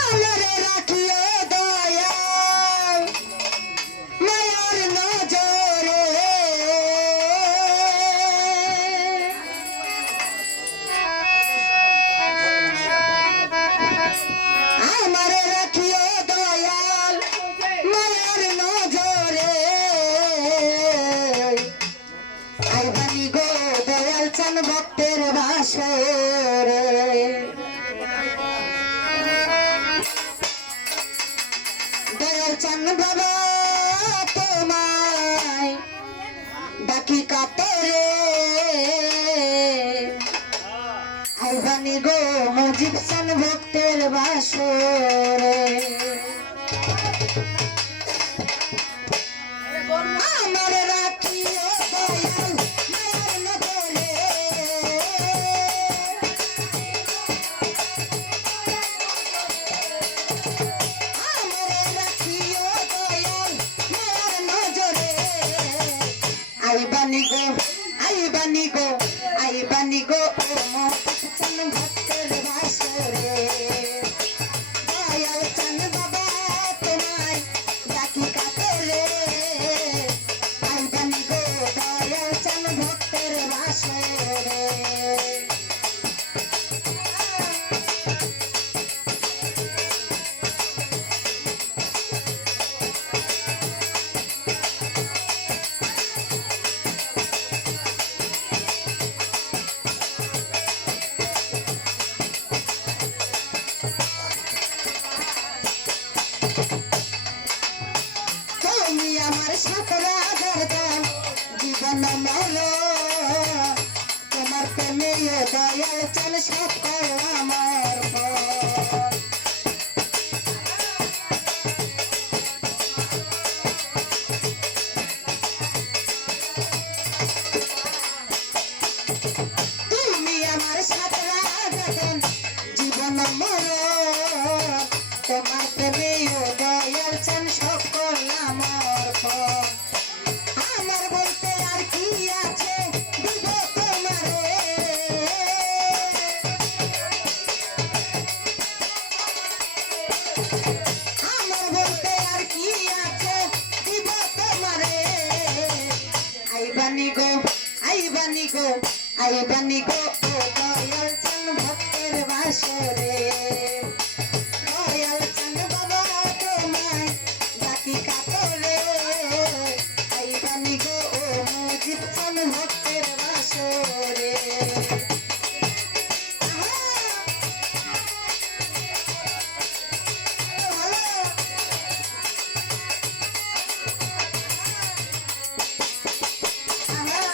আলোরে রাখিয়া জানি গো মজিবসান ভক্তের বাসরে। ভক্তের বাসরে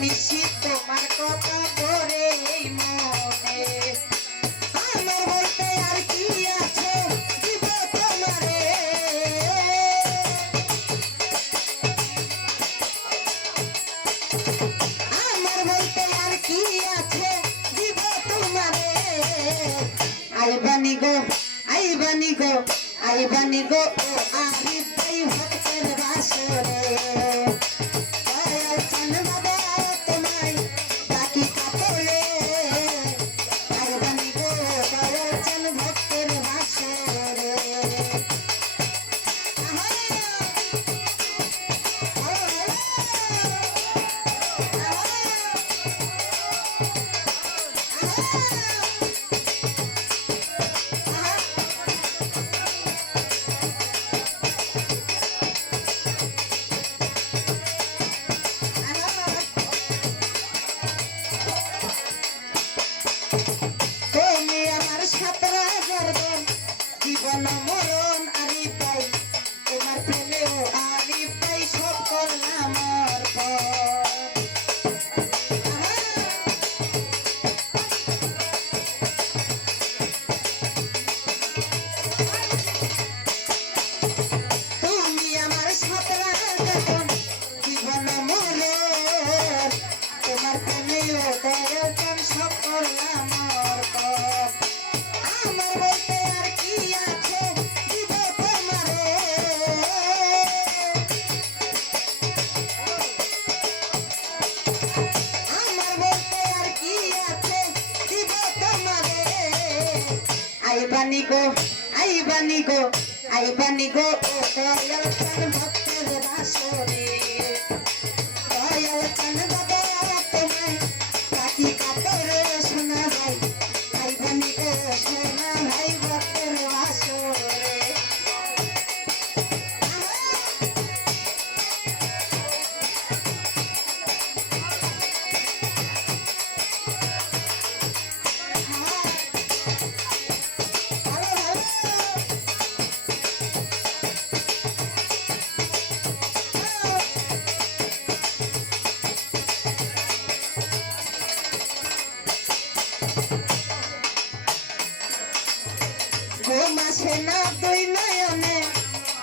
নিশি তোমার কথা ধরে এই মনে। কি আছে? দিব তোমারে। আমার বলতে আর কি আছে? দিব তোমারে। আইবানি গো আইবানি গো আইবানি গো, ও আহিব ভাই ভক্তের বাসরে। बनी को आई बनी को आई बनी को আসে না দুই নয়নে।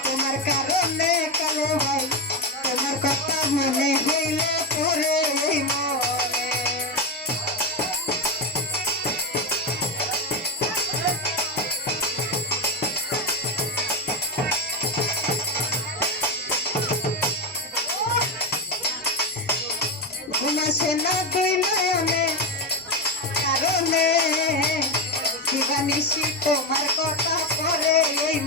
তোমার কারণে কালো ভাই তোমার কথা মনে হইলে পরে না দুই কারণে। তোমার কথা I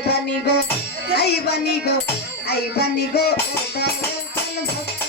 bunny go, I bunny go, I bunny go, oh,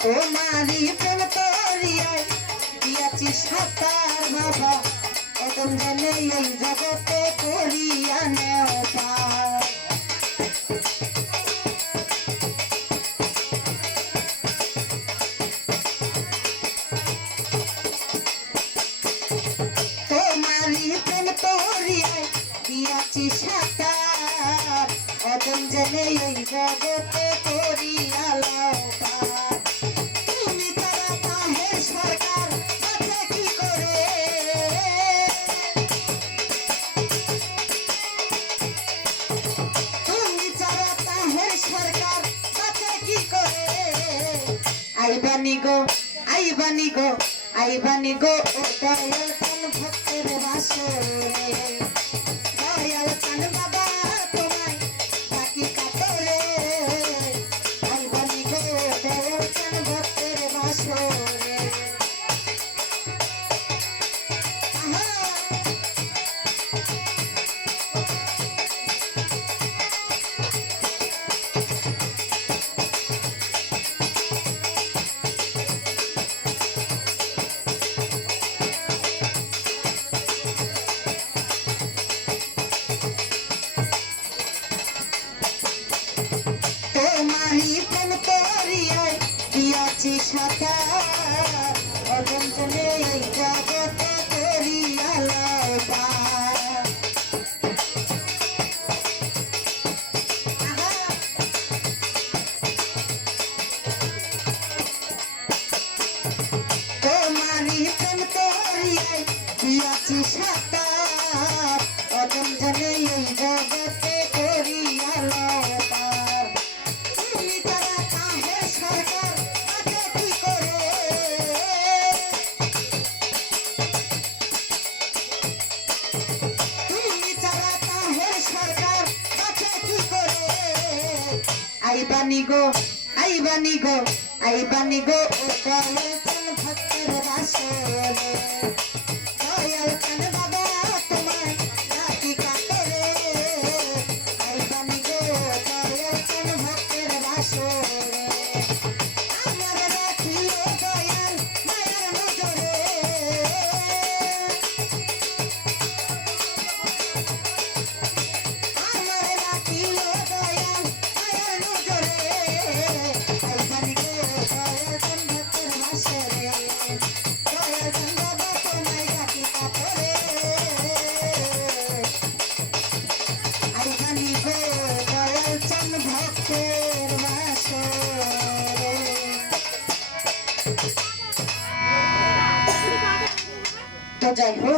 ও মারি প্রেম করিয়ায় দিয়াছি সাতার বাবা কদম জানে এই জগতে করিয়া নেও আইবানি গো আইবানি গো আইবানি গো ও দয়াল কোন ভক্তের বাসরে সাথে আইবানি গো আইবানি গো আইবানি গো ও কমে তো যাই হোক